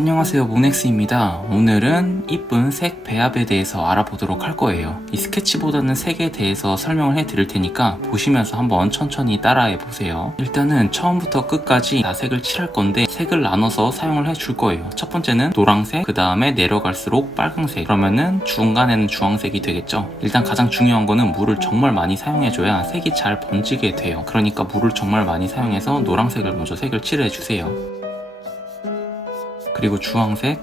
안녕하세요 모넥스입니다. 오늘은 이쁜 색 배합에 대해서 알아보도록 할 거예요. 이 스케치보다는 색에 대해서 설명을 해 드릴 테니까 보시면서 한번 천천히 따라해 보세요. 일단은 처음부터 끝까지 다 색을 칠할 건데 색을 나눠서 사용을 해 줄 거예요. 첫 번째는 노란색 그 다음에 내려갈수록 빨강색. 그러면은 중간에는 주황색이 되겠죠? 일단 가장 중요한 거는 물을 정말 많이 사용해 줘야 색이 잘 번지게 돼요. 그러니까 물을 정말 많이 사용해서 노란색을 먼저 색을 칠해 주세요 그리고 주황색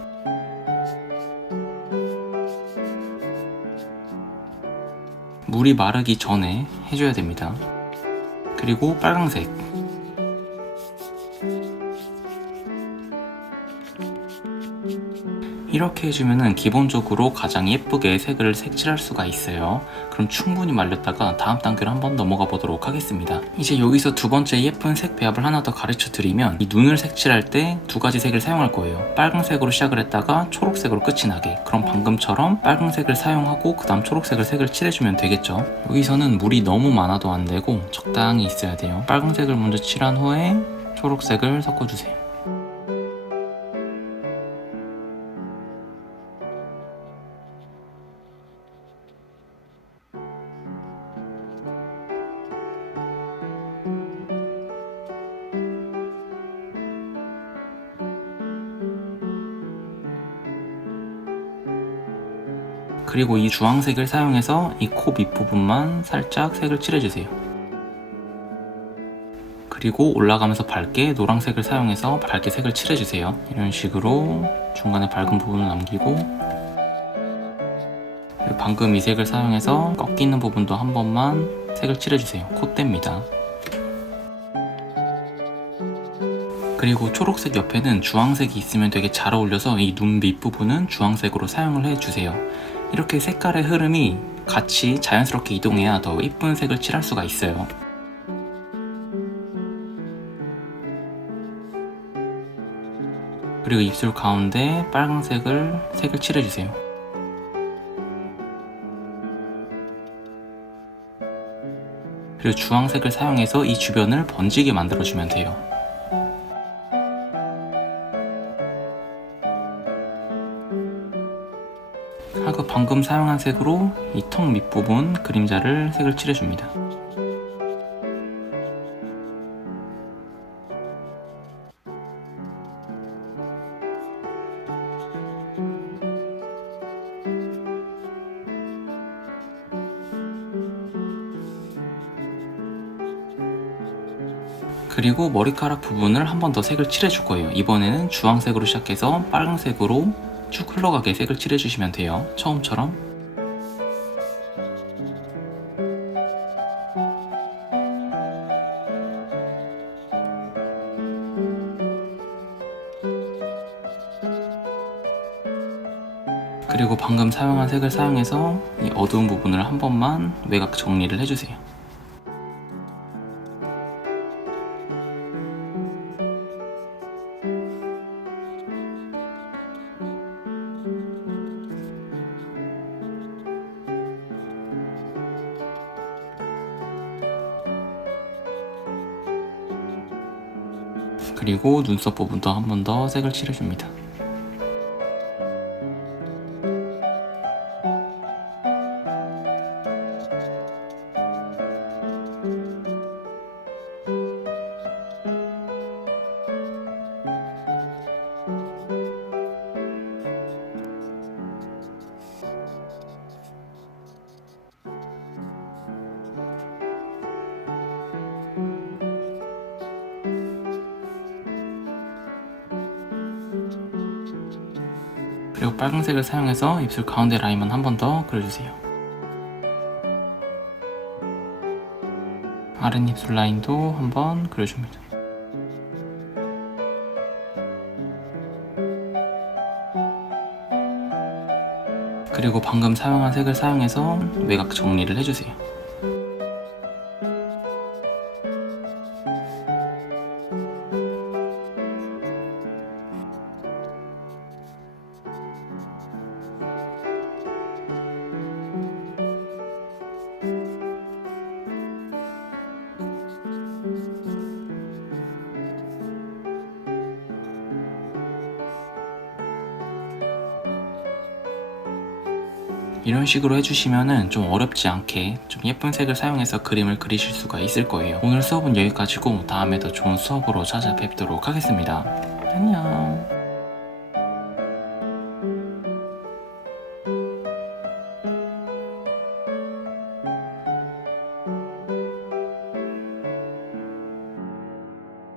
물이 마르기 전에 해줘야 됩니다. 그리고 빨강색 이렇게 해주면은 기본적으로 가장 예쁘게 색을 색칠할 수가 있어요. 그럼 충분히 말렸다가 다음 단계로 한 번 넘어가 보도록 하겠습니다. 이제 여기서 두 번째 예쁜 색 배합을 하나 더 가르쳐 드리면 이 눈을 색칠할 때 두 가지 색을 사용할 거예요. 빨강색으로 시작을 했다가 초록색으로 끝이 나게. 그럼 방금처럼 빨강색을 사용하고 그 다음 초록색을 색을 칠해주면 되겠죠. 여기서는 물이 너무 많아도 안 되고 적당히 있어야 돼요. 빨강색을 먼저 칠한 후에 초록색을 섞어주세요. 그리고 이 주황색을 사용해서 이 코 밑부분만 살짝 색을 칠해주세요. 그리고 올라가면서 밝게 노란색을 사용해서 밝게 색을 칠해주세요. 이런 식으로 중간에 밝은 부분을 남기고 방금 이 색을 사용해서 꺾이는 부분도 한 번만 색을 칠해주세요. 콧대입니다. 그리고 초록색 옆에는 주황색이 있으면 되게 잘 어울려서 이 눈 밑부분은 주황색으로 사용을 해주세요. 이렇게 색깔의 흐름이 같이 자연스럽게 이동해야 더 이쁜 색을 칠할 수가 있어요. 그리고 입술 가운데 빨간색을 색을 칠해주세요. 그리고 주황색을 사용해서 이 주변을 번지게 만들어주면 돼요. 하고 방금 사용한 색으로 이 턱 밑부분 그림자를 색을 칠해줍니다. 그리고 머리카락 부분을 한 번 더 색을 칠해줄 거예요. 이번에는 주황색으로 시작해서 빨강색으로 쭉 흘러가게 색을 칠해주시면 돼요. 처음처럼. 그리고 방금 사용한 색을 사용해서 이 어두운 부분을 한 번만 외곽 정리를 해주세요. 그리고 눈썹 부분도 한 번 더 색을 칠해줍니다. 그리고 빨간색을 사용해서 입술 가운데 라인만 한 번 더 그려주세요. 아랫입술 라인도 한 번 그려줍니다. 그리고 방금 사용한 색을 사용해서 외곽 정리를 해주세요. 이런 식으로 해주시면은 좀 어렵지 않게 좀 예쁜 색을 사용해서 그림을 그리실 수가 있을 거예요. 오늘 수업은 여기까지고 다음에 더 좋은 수업으로 찾아뵙도록 하겠습니다. 안녕.